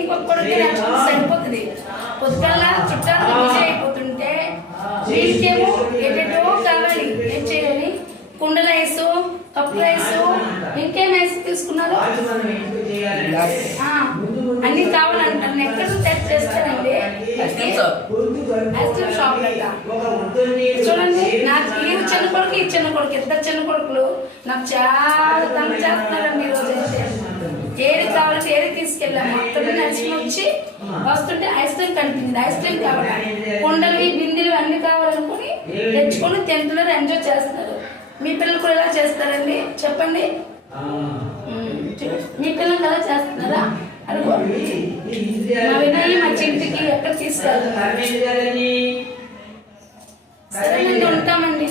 ఇంకొక కొడుకు సరిపోతుంది. పొద్దుకల్లా చుట్టాలు బిజీ అయిపోతుంటే వీళ్ళకేమో ఏటేటో కావాలి. ఏం చేయాలి? కుండల ఐస్, కప్పు ఐస్, ఇంకేం ఐస్ తీసుకున్నారు? అన్ని కావాలంటాను. ఎక్కడ సెట్ చేస్తారండి ఐస్ క్రీమ్ షాప్ అంట. చూడండి, నాకు ఈ చిన్న కొడుకు ఈ చిన్న కొడుకు ఇద్దరు చిన్న కొడుకులు నాకు చాలా తను చేస్తున్నారండి. ఈరోజు అయితే ఏది కావాలంటే ఏది తీసుకెళ్ళాము. మొత్తం నచ్చిన వచ్చి వస్తుంటే ఐస్ క్రీమ్ కనిపించింది. ఐస్ క్రీమ్ కావాలి, కుండలు బిందెలు అన్ని కావాలనుకుని తెచ్చుకొని తింటున్నారు, ఎంజాయ్ చేస్తున్నారు. మీ పిల్లలు కూడా ఎలా చేస్తారండి చెప్పండి? మీ పిల్లలు ఎలా చేస్తున్నారా అనుకో. మా వినయ్ మా చింటికి ఎక్కడ తీసుకెళ్తున్నారు? సరేనండి, ఉంటామండి.